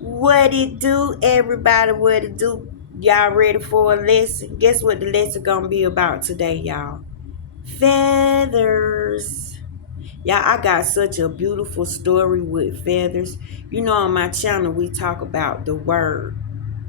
What it do, everybody? What it do? Y'all ready for a lesson? Guess what the lesson gonna be about today, y'all? Feathers. Y'all, I got such a beautiful story with feathers. You know, on my channel, we talk about the word.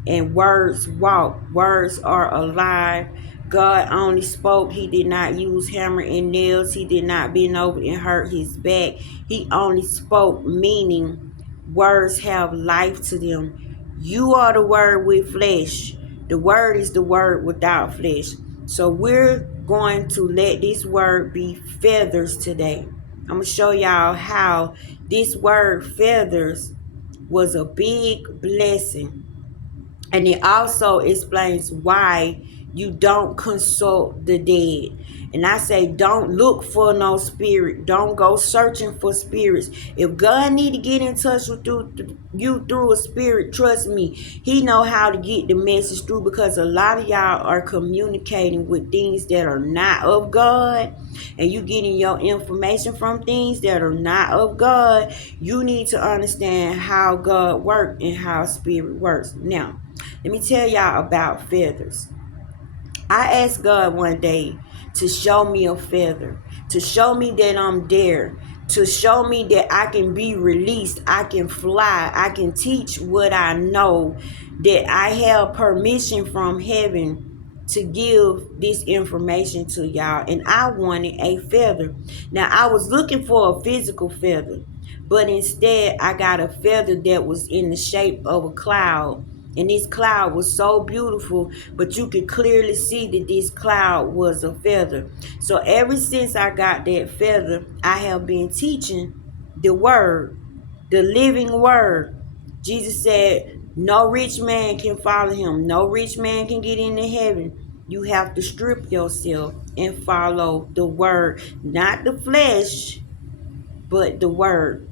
And words walk. Words are alive. God only spoke. He did not use hammer and nails. He did not bend over and hurt his back. He only spoke, meaning words have life to them. You are the word with flesh. The word is the word without flesh. So we're going to let this word be feathers today. I'm going to show y'all how this word feathers was a big blessing, and it also explains why you don't consult the dead. And I say, don't look for no spirit. Don't go searching for spirits. If God need to get in touch with you through a spirit, trust me, he know how to get the message through, because a lot of y'all are communicating with things that are not of God, and you getting your information from things that are not of God. You need to understand how God works and how spirit works. Now, let me tell y'all about feathers. I asked God one day to show me a feather, to show me that I'm there, to show me that I can be released, I can fly, I can teach what I know, that I have permission from heaven to give this information to y'all. And I wanted a feather. Now, I was looking for a physical feather, but instead I got a feather that was in the shape of a cloud. And this cloud was so beautiful, but you could clearly see that this cloud was a feather. So ever since I got that feather, I have been teaching the word, the living word. Jesus said, no rich man can follow him. No rich man can get into heaven. You have to strip yourself and follow the word, not the flesh, but the word.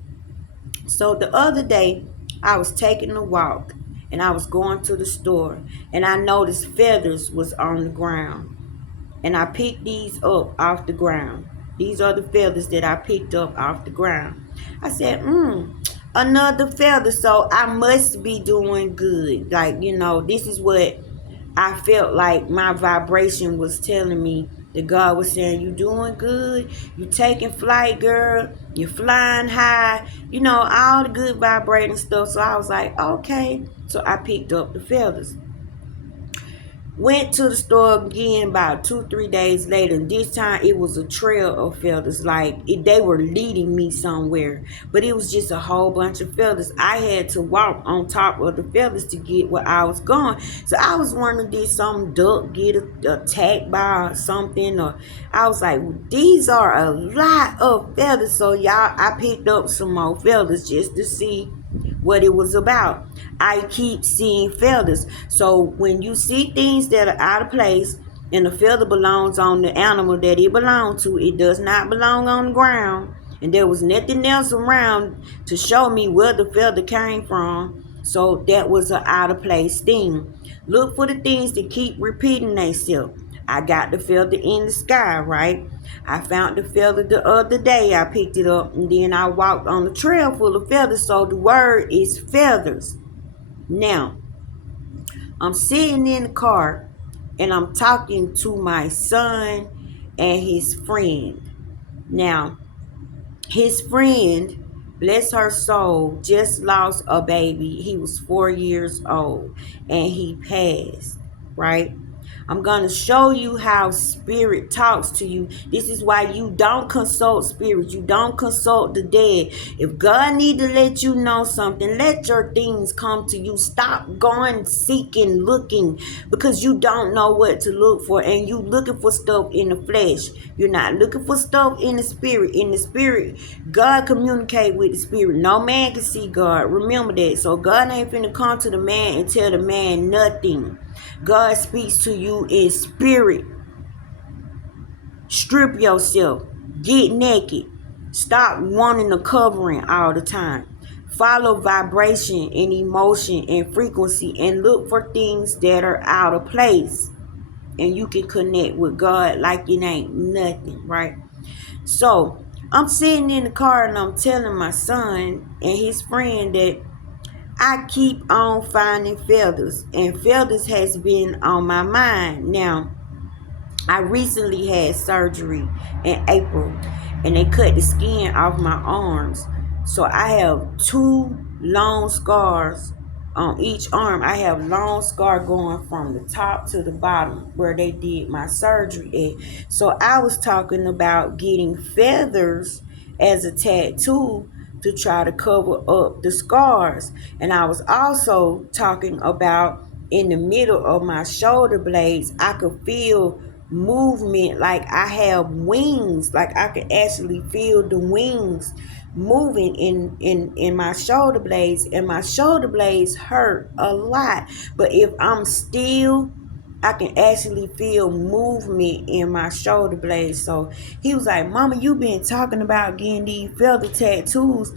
So the other day, I was taking a walk and I was going to the store, and I noticed feathers was on the ground. And I picked these up off the ground. These are the feathers that I picked up off the ground. I said, another feather. So I must be doing good. Like, this is what I felt like my vibration was telling me, that God was saying, you doing good, you taking flight, girl, you're flying high, all the good vibrating stuff. So I was like, okay. So I picked up the feathers. Went to the store again about 2-3 days later, and this time it was a trail of feathers. They were leading me somewhere, but it was just a whole bunch of feathers. I had to walk on top of the feathers to get where I was going. So I was wondering, did some duck get attacked by something? Or I was like, well, these are a lot of feathers. So y'all, I picked up some more feathers just to see what it was about. I keep seeing feathers. So when you see things that are out of place and the feather belongs on the animal that it belongs to, it does not belong on the ground. And there was nothing else around to show me where the feather came from. So that was an out of place thing. Look for the things that keep repeating themselves. I got the feather in the sky, right? I found the feather the other day. I picked it up, and then I walked on the trail full of feathers. So the word is feathers. Now, I'm sitting in the car and I'm talking to my son and his friend. Now, his friend, bless her soul, just lost a baby. He was 4 years old and he passed, right? I'm going to show you how spirit talks to you. This is why you don't consult spirits. You don't consult the dead. If God need to let you know something, let your things come to you. Stop going seeking, looking, because you don't know what to look for, and you looking for stuff in the flesh. You're not looking for stuff in the spirit. In the spirit, God communicate with the spirit. No man can see God. Remember that. So God ain't finna come to the man and tell the man nothing. God speaks to you in spirit. Strip yourself. Get naked. Stop wanting the covering all the time. Follow vibration and emotion and frequency, and look for things that are out of place. And you can connect with God like it ain't nothing, right? So I'm sitting in the car and I'm telling my son and his friend that I keep on finding feathers, and feathers has been on my mind. Now, I recently had surgery in April, and they cut the skin off my arms. So I have two long scars on each arm. I have long scar going from the top to the bottom where they did my surgery at. So I was talking about getting feathers as a tattoo to try to cover up the scars. And I was also talking about in the middle of my shoulder blades, I could feel movement, like I have wings, like I could actually feel the wings moving in my shoulder blades, and my shoulder blades hurt a lot, but if I'm still, I can actually feel movement in my shoulder blades. So he was like, Mama, you been talking about getting these feather tattoos.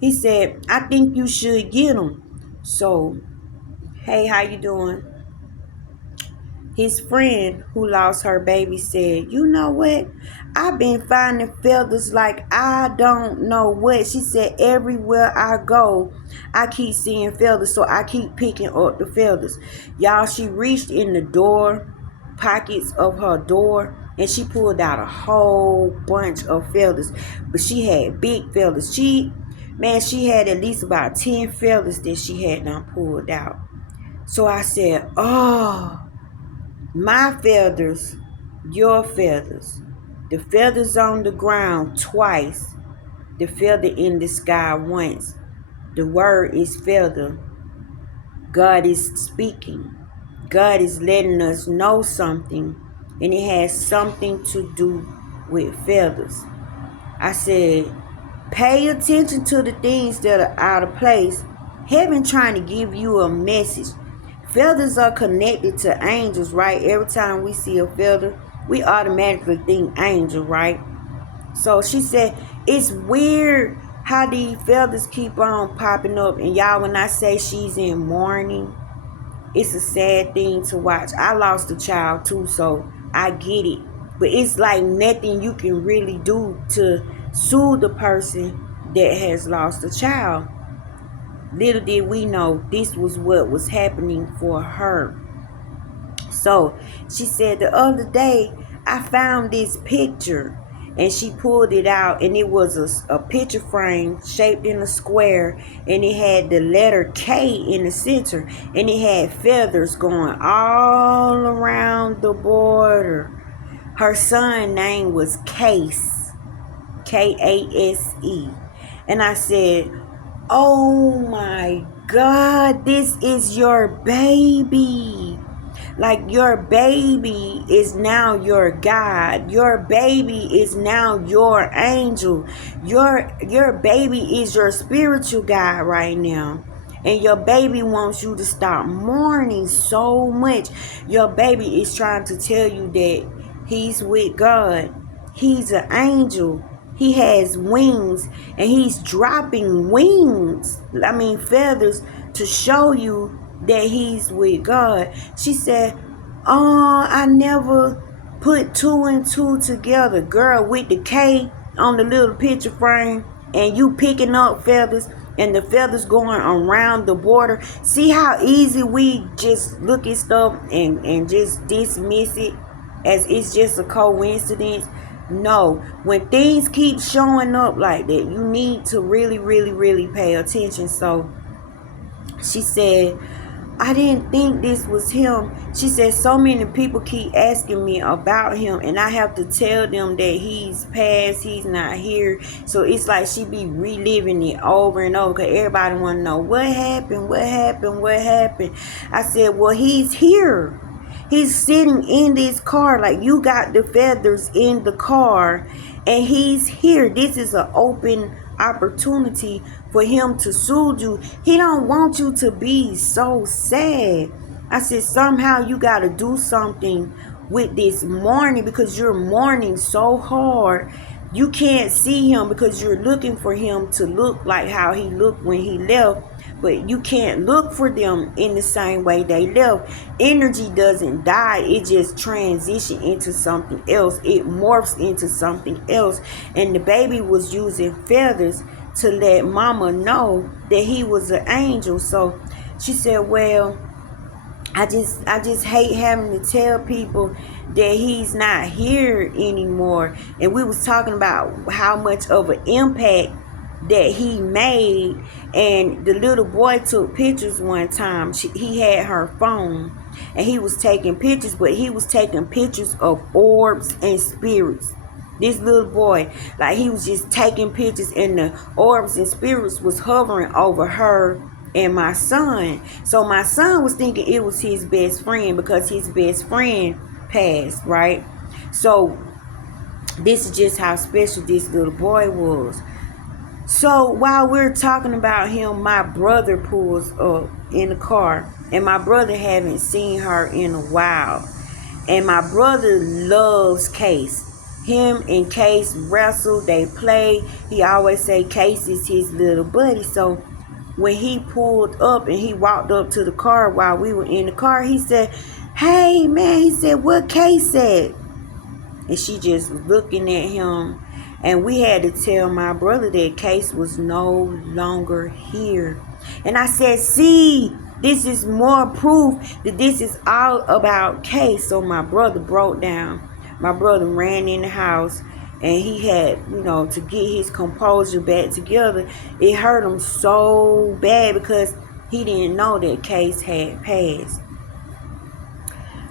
He said, I think you should get them. So, hey, how you doing? His friend who lost her baby said, you know what? I've been finding feathers like I don't know what. She said, everywhere I go, I keep seeing feathers. So I keep picking up the feathers. Y'all, she reached in the door, pockets of her door, and she pulled out a whole bunch of feathers. But she had big feathers. She had at least about 10 feathers that she had now pulled out. So I said, oh, my feathers, your feathers, the feathers on the ground twice, the feather in the sky once. The word is feather. God is speaking. God is letting us know something, and it has something to do with feathers. I said, pay attention to the things that are out of place. Heaven trying to give you a message. Feathers are connected to angels, right? Every time we see a feather, we automatically think angel, right? So she said, it's weird how these feathers keep on popping up. And y'all, when I say she's in mourning, it's a sad thing to watch. I lost a child too, so I get it. But it's like nothing you can really do to soothe the person that has lost a child. Little did we know this was what was happening for her. So she said, the other day I found this picture, and she pulled it out, and it was a picture frame shaped in a square, and it had the letter K in the center, and it had feathers going all around the border. Her son's name was Case, Kase. And I said, oh my God, this is your baby. Like, your baby is now your God. Your baby is now your angel. Your baby is your spiritual God right now. And your baby wants you to stop mourning so much. Your baby is trying to tell you that he's with God. He's an angel. He has wings, and he's dropping feathers, to show you that he's with God. She said, oh, I never put two and two together. Girl, with the K on the little picture frame, and you picking up feathers, and the feathers going around the border. See how easy we just look at stuff and just dismiss it as it's just a coincidence. No, when things keep showing up like that, you need to really, really, really pay attention. So she said, I didn't think this was him. She said, so many people keep asking me about him, and I have to tell them that he's passed, he's not here. So it's like she be reliving it over and over, because everybody want to know what happened. I said, well, he's here. He's sitting in this car, like you got the feathers in the car, and he's here. This is an open opportunity for him to soothe you. He don't want you to be so sad. I said, somehow you got to do something with this mourning, because you're mourning so hard. You can't see him because you're looking for him to look like how he looked when he left. But you can't look for them in the same way they left. Energy doesn't die. It just transitions into something else. It morphs into something else. And the baby was using feathers to let mama know that he was an angel. So she said, well, I just hate having to tell people that he's not here anymore. And we was talking about how much of an impact that he made. And the little boy took pictures one time. He had her phone and he was taking pictures, but he was taking pictures of orbs and spirits. This little boy, like, he was just taking pictures, and the orbs and spirits was hovering over her and my son. So my son was thinking it was his best friend because his best friend passed, right? So this is just how special this little boy was. So while we're talking about him, my brother pulls up in the car, and my brother haven't seen her in a while. And my brother loves Case. Him and Case wrestle, they play. He always say Case is his little buddy. So when he pulled up and he walked up to the car while we were in the car, he said, hey man, he said, what Case said? And she just was looking at him. And we had to tell my brother that Case was no longer here. And I said, see, this is more proof that this is all about Case. So my brother broke down. My brother ran in the house, and he had, to get his composure back together. It hurt him so bad because he didn't know that Case had passed.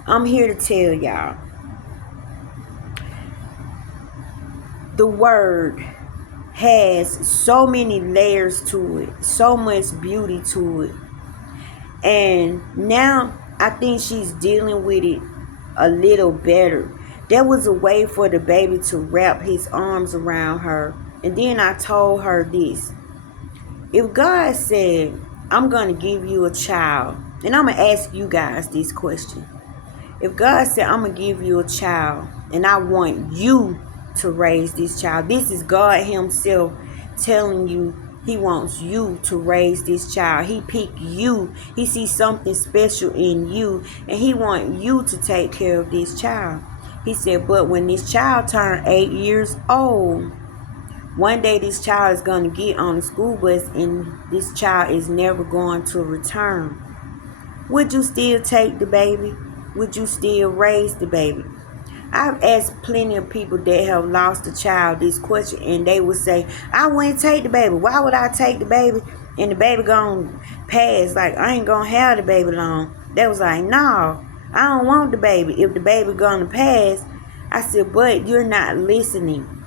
I'm here to tell y'all, the word has so many layers to it, so much beauty to it. And now I think she's dealing with it a little better. There was a way for the baby to wrap his arms around her. And then I told her this. If God said, I'm going to give you a child, and I'm going to ask you guys this question. If God said, I'm going to give you a child, and I want you to raise this child. This is God himself telling you he wants you to raise this child. He picked you. He sees something special in you, and he wants you to take care of this child. He said, but when this child turned 8 years old, one day this child is going to get on the school bus, and this child is never going to return. Would you still take the baby? Would you still raise the baby? I've asked plenty of people that have lost a child this question, and they would say, I wouldn't take the baby. Why would I take the baby? And the baby gonna pass. Like, I ain't gonna have the baby long. They was like, no, I don't want the baby. If the baby gonna pass, I said, but you're not listening.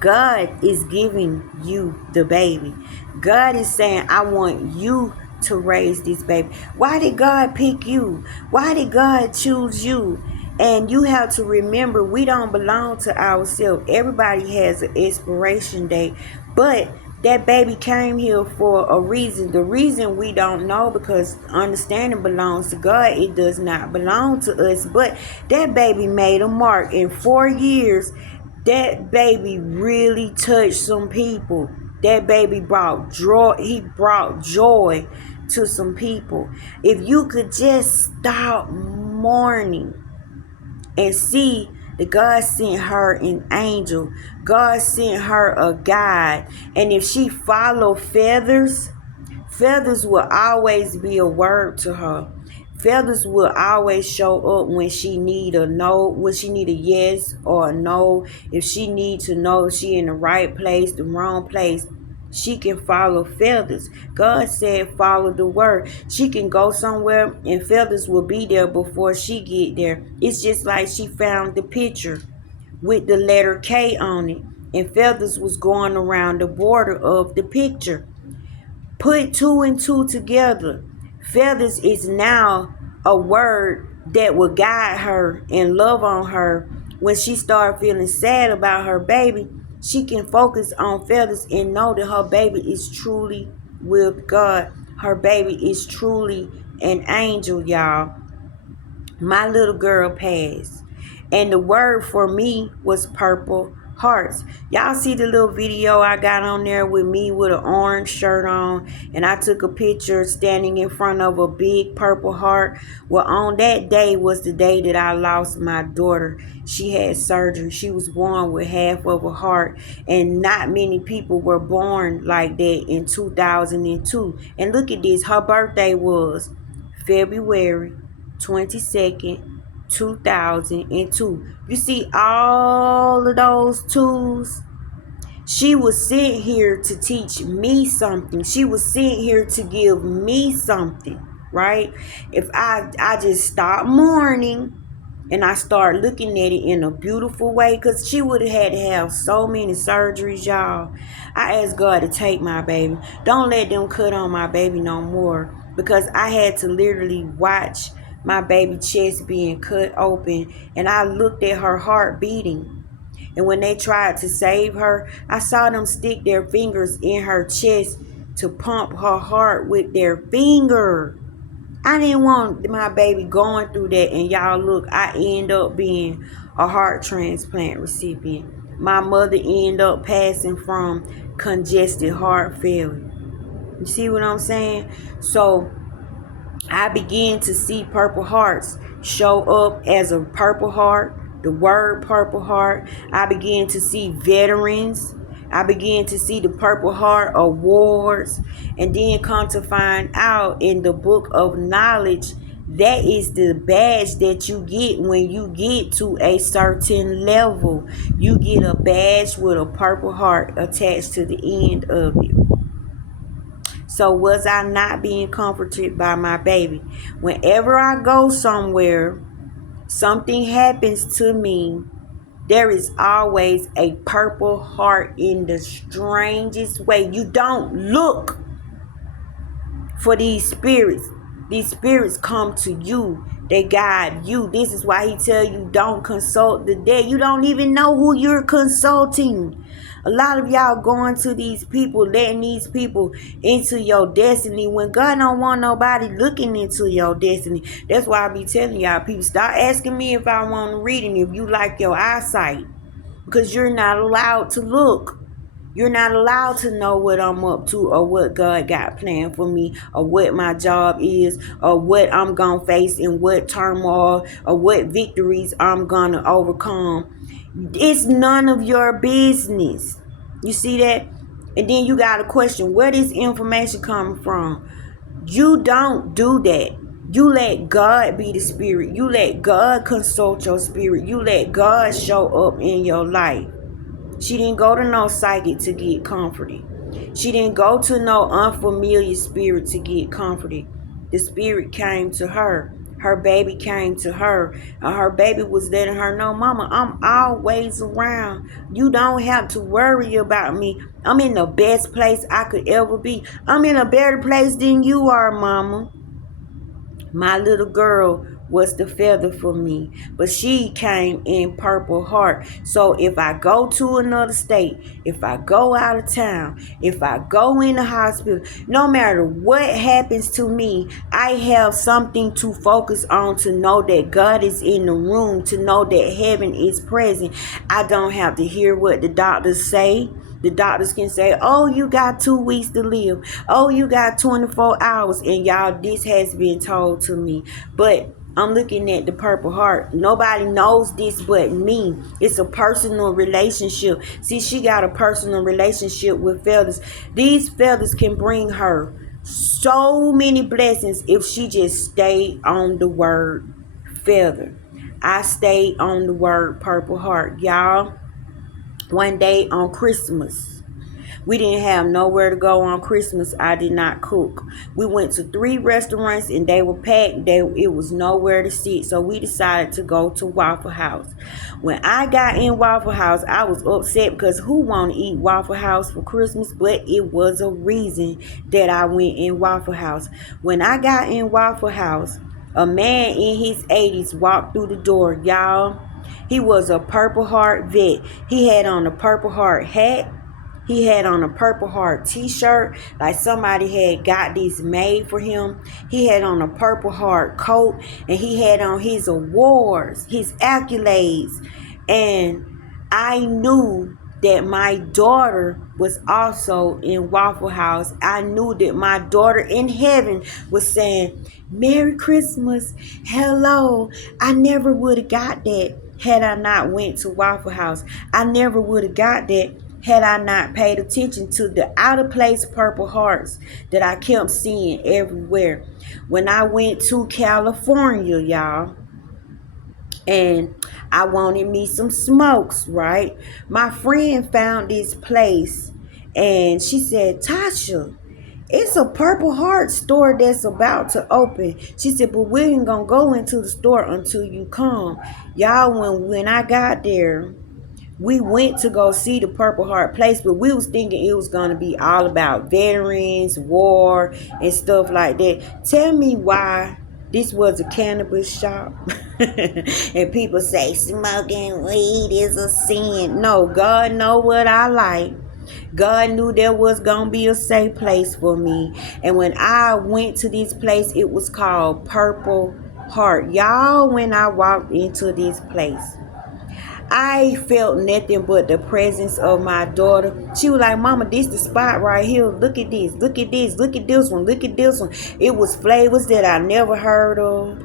God is giving you the baby. God is saying, I want you to raise this baby. Why did God pick you? Why did God choose you? And you have to remember, we don't belong to ourselves. Everybody has an expiration date. But that baby came here for a reason. The reason we don't know, because understanding belongs to God. It does not belong to us. But that baby made a mark. In 4 years, that baby really touched some people. That baby brought joy. He brought joy to some people. If you could just stop mourning and see that God sent her an angel. God sent her a guide. And if she followed feathers, feathers will always be a word to her. Feathers will always show up when she need a no, when she need a yes or a no. If she need to know if she in the right place, the wrong place, she can follow feathers. God said follow the word. She can go somewhere and feathers will be there before she get there. It's just like she found the picture with the letter K on it, and feathers was going around the border of the picture. Put 2 and 2 together. Feathers is now a word that will guide her and love on her when she start feeling sad about her baby. She can focus on feathers and know that her baby is truly with God. Her baby is truly an angel, y'all. My little girl passed. And the word for me was purple hearts. Y'all see the little video I got on there with me with an orange shirt on, and I took a picture standing in front of a big purple heart? Well, on that day was the day that I lost my daughter. She had surgery. She was born with half of a heart, and not many people were born like that in 2002. And look at this, her birthday was February 22nd, 2002. You see all of those twos? She was sent here to teach me something. She was sent here to give me something, right? If I just stop mourning and I start looking at it in a beautiful way, because she would have had to have so many surgeries, y'all. I asked God to take my baby. Don't let them cut on my baby no more, because I had to literally watch my baby chest being cut open, and I looked at her heart beating. And when they tried to save her, I saw them stick their fingers in her chest to pump her heart with their finger. I didn't want my baby going through that, and y'all look, I end up being a heart transplant recipient. My mother ended up passing from congested heart failure. You see what I'm saying? So I began to see Purple Hearts show up as a Purple Heart, the word Purple Heart. I began to see veterans. I began to see the Purple Heart Awards, and then come to find out in the book of knowledge, that is the badge that you get when you get to a certain level. You get a badge with a Purple Heart attached to the end of it. So was I not being comforted by my baby? Whenever I go somewhere, something happens to me, there is always a Purple Heart in the strangest way. You don't look for these spirits. These spirits come to you. They guide you. This is why he tell you don't consult the dead. You don't even know who you're consulting. A lot of y'all going to these people, letting these people into your destiny when God don't want nobody looking into your destiny. That's why I be telling y'all, people, stop asking me if I want to read and if you like your eyesight, because you're not allowed to look. You're not allowed to know what I'm up to, or what God got planned for me, or what my job is, or what I'm going to face in what turmoil, or what victories I'm going to overcome. It's none of your business. You see that? And then you got to question, where this information coming from? You don't do that. You let God be the spirit. You let God consult your spirit. You let God show up in your life. She didn't go to no psychic to get comforted. She didn't go to no unfamiliar spirit to get comforted. The spirit came to her. Her baby came to her. And her baby was letting her know, Mama, I'm always around. You don't have to worry about me. I'm in the best place I could ever be. I'm in a better place than you are, Mama. My little girl was the feather for me, but she came in Purple Heart. So if I go to another state, if I go out of town, if I go in the hospital, no matter what happens to me, I have something to focus on, to know that God is in the room, to know that heaven is present. I don't have to hear what the doctors say. The doctors can say, oh, you got 2 weeks to live. Oh, you got 24 hours. And y'all, this has been told to me. But I'm looking at the Purple Heart. Nobody knows this but me. It's a personal relationship. See, she got a personal relationship with feathers. These feathers can bring her so many blessings if she just stayed on the word feather. I stayed on the word Purple Heart. Y'all, one day on Christmas, we didn't have nowhere to go on Christmas. I did not cook. We went to 3 restaurants and they were packed. It was nowhere to sit. So we decided to go to Waffle House. When I got in Waffle House, I was upset because who want to eat Waffle House for Christmas? But it was a reason that I went in Waffle House. When I got in Waffle House, a man in his 80s walked through the door, y'all. He was a Purple Heart vet. He had on a Purple Heart hat. He had on a Purple Heart t-shirt, like somebody had got this made for him. He had on a Purple Heart coat, and he had on his awards, his accolades. And I knew that my daughter was also in Waffle House. I knew that my daughter in heaven was saying, Merry Christmas, hello. I never would have got that had I not went to Waffle House. I never would have got that had I not paid attention to the out of place purple hearts that I kept seeing everywhere. When I went to California, y'all, and I wanted me some smokes, right? My friend found this place and she said, Tasha, it's a Purple Heart store that's about to open. She said, but we ain't gonna go into the store until you come. Y'all, when I got there, we went to go see the Purple Heart place, but we was thinking it was going to be all about veterans, war, and stuff like that. Tell me why this was a cannabis shop. And people say smoking weed is a sin. No, God know what I like. God knew there was going to be a safe place for me. And when I went to this place, it was called Purple Heart. Y'all, when I walked into this place, I felt nothing but the presence of my daughter. She was like, Mama, this the spot right here. Look at this. Look at this. Look at this one. Look at this one. It was flavors that I never heard of.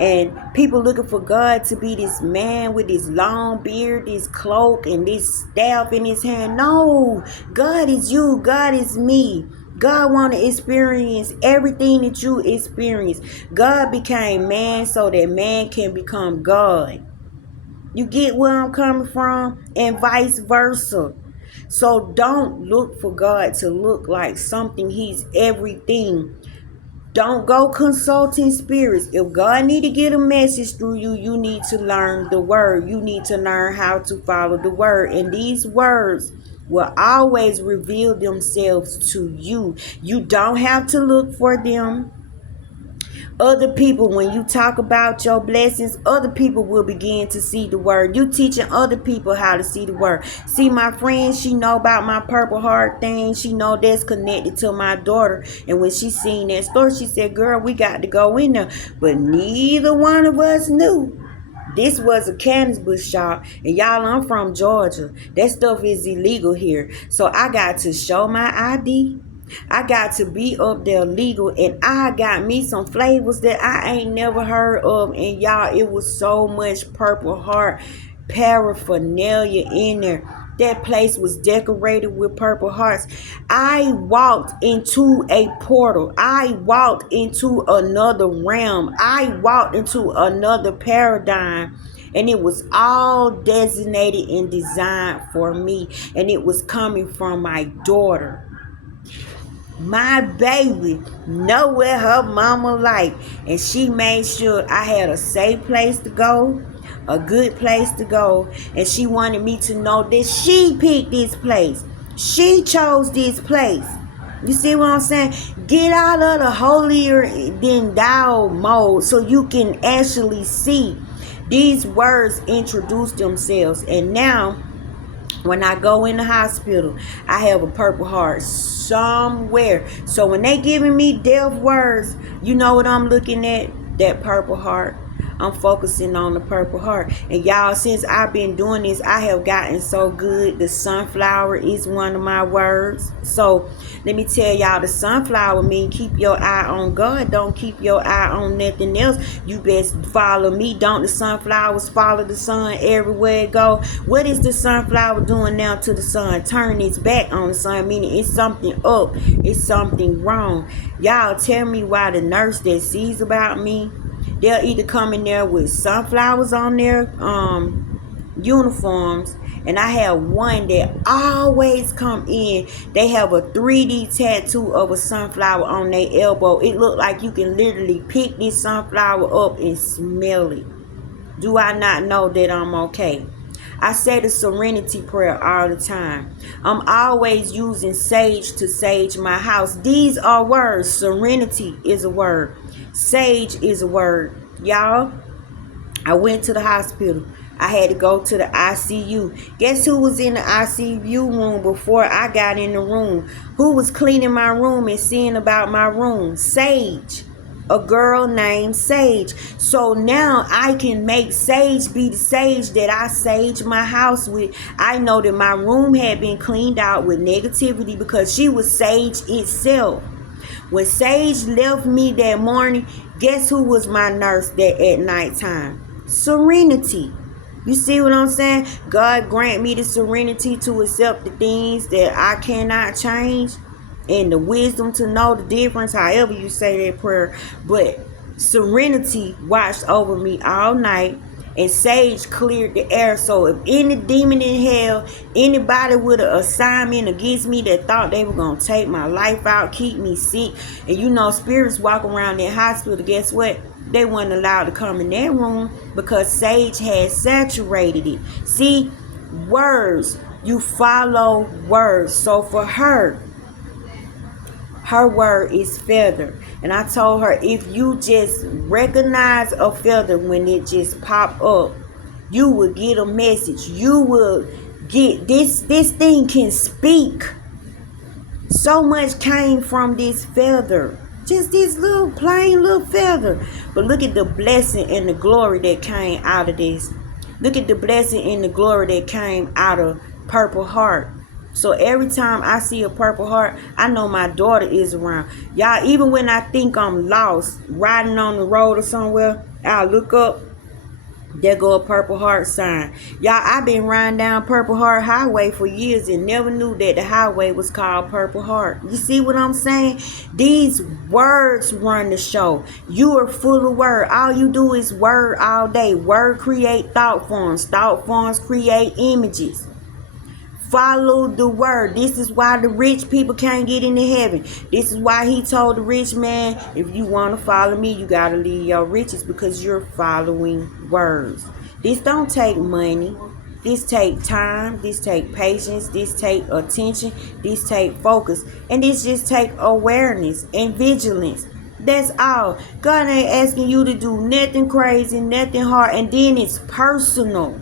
And people looking for God to be this man with this long beard, this cloak, and this staff in his hand. No, God is you. God is me. God want to experience everything that you experience. God became man so that man can become God. You get where I'm coming from? And vice versa. So don't look for God to look like something. He's everything. Don't go consulting spirits. If God need to get a message through you, you need to learn the word. You need to learn how to follow the word. And these words will always reveal themselves to you. You don't have to look for them. Other people, when you talk about your blessings, other people will begin to see the word. You teaching other people how to see the word. See, my friend, she know about my Purple Heart thing. She know that's connected to my daughter. And when she seen that store, she said, girl, we got to go in there. But neither one of us knew this was a cannabis shop. And y'all, I'm from Georgia. That stuff is illegal here. So I got to show my ID. I got to be up there legal, and I got me some flavors that I ain't never heard of. And y'all, it was so much Purple Heart paraphernalia in there. That place was decorated with Purple Hearts. I walked into a portal. I walked into another realm. I walked into another paradigm. And it was all designated and designed for me. And it was coming from my daughter. My baby know where her mama like, and she made sure I had a safe place to go, a good place to go, and she wanted me to know that she picked this place. She chose this place. You see what I'm saying? Get out of the holier than thou mode so you can actually see these words introduce themselves. And now when I go in the hospital, I have a Purple Heart somewhere. So when they giving me death words, you know what I'm looking at? That Purple Heart. I'm focusing on the Purple Heart. And y'all, since I've been doing this, I have gotten so good. The sunflower is one of my words. So let me tell y'all, the sunflower mean keep your eye on God. Don't keep your eye on nothing else. You best follow me. Don't the sunflowers follow the sun everywhere it go? What is the sunflower doing now to the sun? Turning its back on the sun, meaning it's something up. It's something wrong. Y'all tell me why the nurse that sees about me, they'll either come in there with sunflowers on their uniforms, and I have one that always come in. They have a 3D tattoo of a sunflower on their elbow. It look like you can literally pick this sunflower up and smell it. Do I not know that I'm okay? I say the serenity prayer all the time. I'm always using sage to sage my house. These are words. Serenity is a word. Sage is a word. Y'all, I went to the hospital. I had to go to the ICU. Guess who was in the ICU room before I got in the room? Who was cleaning my room and seeing about my room? Sage. a girl named Sage. So now I can make Sage be the Sage that I sage my house with. I know that my room had been cleaned out with negativity because she was Sage itself. When Sage left me that morning, guess who was my nurse that at nighttime? Serenity. You see what I'm saying? God grant me the serenity to accept the things that I cannot change and the wisdom to know the difference, however you say that prayer. But serenity watched over me all night, and Sage cleared the air. So if any demon in hell, anybody with an assignment against me that thought they were going to take my life out, keep me sick, and you know spirits walk around that hospital, guess what? They weren't allowed to come in that room because Sage had saturated it. See, words, you follow words. So for her word is feather. And I told her, if you just recognize a feather when it just pop up, you will get a message. You will get this thing can speak. So much came from this feather. Just this little plain little feather. But look at the blessing and the glory that came out of this. Look at the blessing and the glory that came out of Purple Heart. So every time I see a Purple Heart, I know my daughter is around. Y'all, even when I think I'm lost, riding on the road or somewhere, I'll look up, there go a Purple Heart sign. Y'all, I've been riding down Purple Heart Highway for years and never knew that the highway was called Purple Heart. You see what I'm saying? These words run the show. You are full of word. All you do is word all day. Word create thought forms. Thought forms create images. Follow the word. This is why the rich people can't get into heaven. This is why he told the rich man, if you want to follow me, you got to leave your riches, because you're following words. This don't take money. This take time. This take patience. This take attention. This take focus. And this just take awareness and vigilance. That's all. God ain't asking you to do nothing crazy, nothing hard. And then it's personal.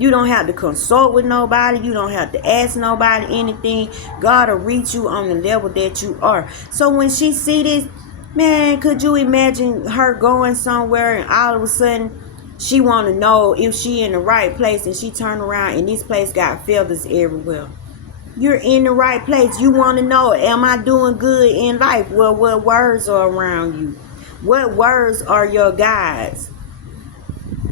You don't have to consult with nobody. You don't have to ask nobody anything. God will reach you on the level that you are. So when she see this, man, could you imagine her going somewhere and all of a sudden she want to know if she in the right place, and she turn around and this place got feathers everywhere. You're in the right place. You want to know, am I doing good in life? Well, what words are around you? What words are your guides?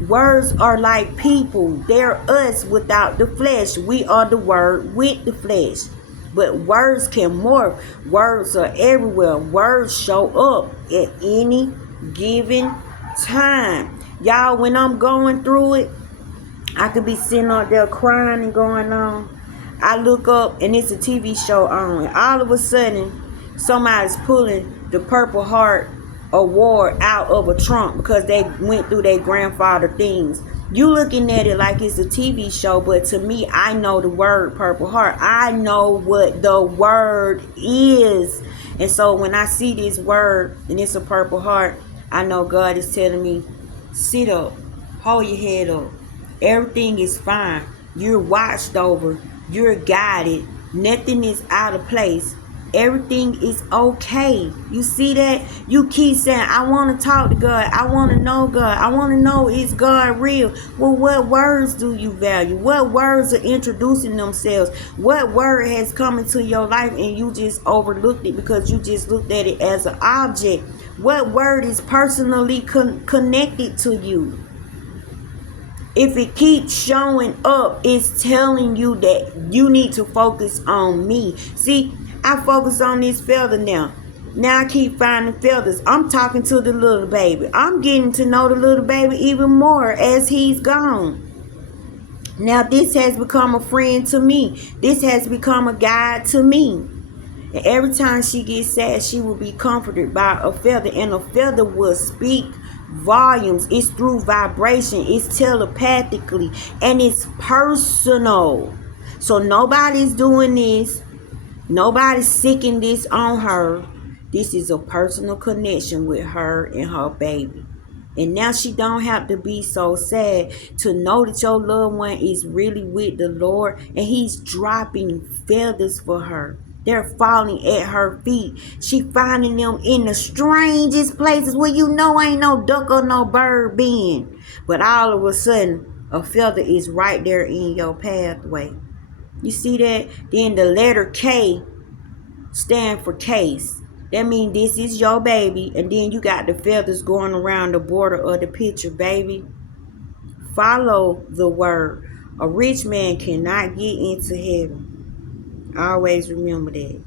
Words are like people. They're us without the flesh. We are the word with the flesh. But words can morph. Words are everywhere. Words show up at any given time. Y'all, when I'm going through it, I could be sitting out there crying and going on. I look up and it's a TV show on. And all of a sudden, somebody's pulling the Purple Heart award out of a trunk because they went through their grandfather things. You looking at it like it's a TV show, but to me, I know the word Purple Heart. I know what the word is. And so when I see this word and it's a Purple Heart, I know God is telling me, sit up, hold your head up. Everything is fine. You're watched over. You're guided. Nothing is out of place. Everything is okay. You see that? You keep saying, I want to talk to God. I want to know God. I want to know, is God real? Well, what words do you value? What words are introducing themselves? What word has come into your life and you just overlooked it because you just looked at it as an object? What word is personally connected to you? If it keeps showing up, it's telling you that you need to focus on me. See, I focus on this feather now. Now I keep finding feathers. I'm talking to the little baby. I'm getting to know the little baby even more as he's gone. Now this has become a friend to me. This has become a guide to me. And every time she gets sad, she will be comforted by a feather. And a feather will speak volumes. It's through vibration. It's telepathically. And it's personal. So nobody's doing this. Nobody's seeking this on her. This is a personal connection with her and her baby. And now she don't have to be so sad to know that your loved one is really with the Lord and he's dropping feathers for her. They're falling at her feet. She finding them in the strangest places where you know ain't no duck or no bird being. But all of a sudden, a feather is right there in your pathway. You see that? Then the letter K stand for case. That means this is your baby. And then you got the feathers going around the border of the picture, baby. Follow the word. A rich man cannot get into heaven. Always remember that.